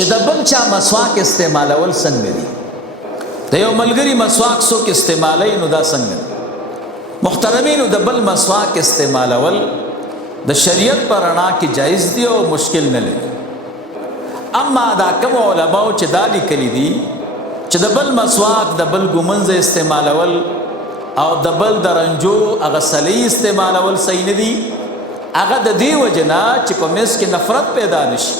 چې د بل چا مسواک استعمالول څنګه دي. د یو ملګری مسواک څوک استعمالوي نو دا څنګه دي. محترمینو د بل مسواک استعمالول د شریعت پر رڼا کې جایز دی او مشکل نه لري. اما دا کوم علماء چې دا لیکلي دي چې د بل مسواک د بل ګومنځ استعمالول او د بل د رنجو هغه سلی استعمالول صحیح نه دي. هغه د دې وجه نه چې په منځ کې نفرت پیدا نشي.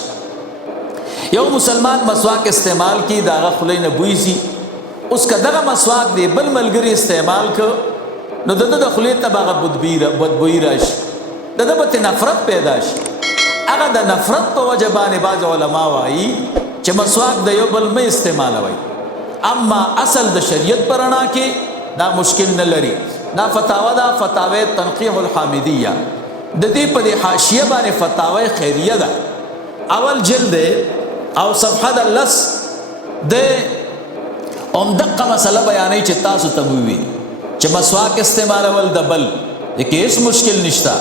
یو مسلمان مسواک استعمال کی دا هغه خولې نه بوی ځي. اوس که دغه مسواک دی بل ملګری استعمال کړ نو د د خولې ته به هغه بدبویي راشي، د ده به نفرت پیدا شي. هغه د نفرت په وجه باندې بعض علما وایي چې مسواک د یو بل مه استعمالوئ. اما اصل د شریعت په رڼا کې دا مشکل نه لري. دا فتاوا ده، فتاوی تنقیح الحامدیه، د دې په دې حاشیه باندې فتاوی خیریه ده، اول جلد او صفحه د لس د دقه مسله بیانوي چې تاسو ته ووي چې مسواک استعمالول د بل کې هیڅ مشکل نشته،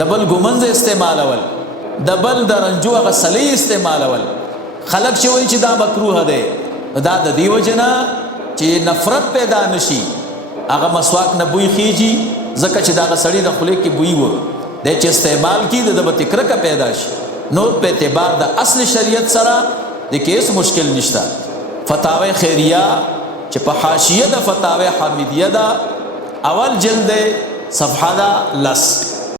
د بل ګومنځ استعمالول، د بل د رنجو هغه سلی استعمالول. خلک چې وایي چې دا مکروه دی، دا د دې وجه نه چې نفرت پیدا نشي. هغه مسواک نه بوی خیږي ځکه چې دا هغه سړي د خولې کې بوی و دی چې استعمال کړي د ده به کرکه پیدا شي. نور په اعتبار د اصل شریعت سره د کې هیڅ مشکل نشته. فتاوی خیریه چې په حاشیه د فتاوی حامدیه ده، اول جلد صفحه ده لس.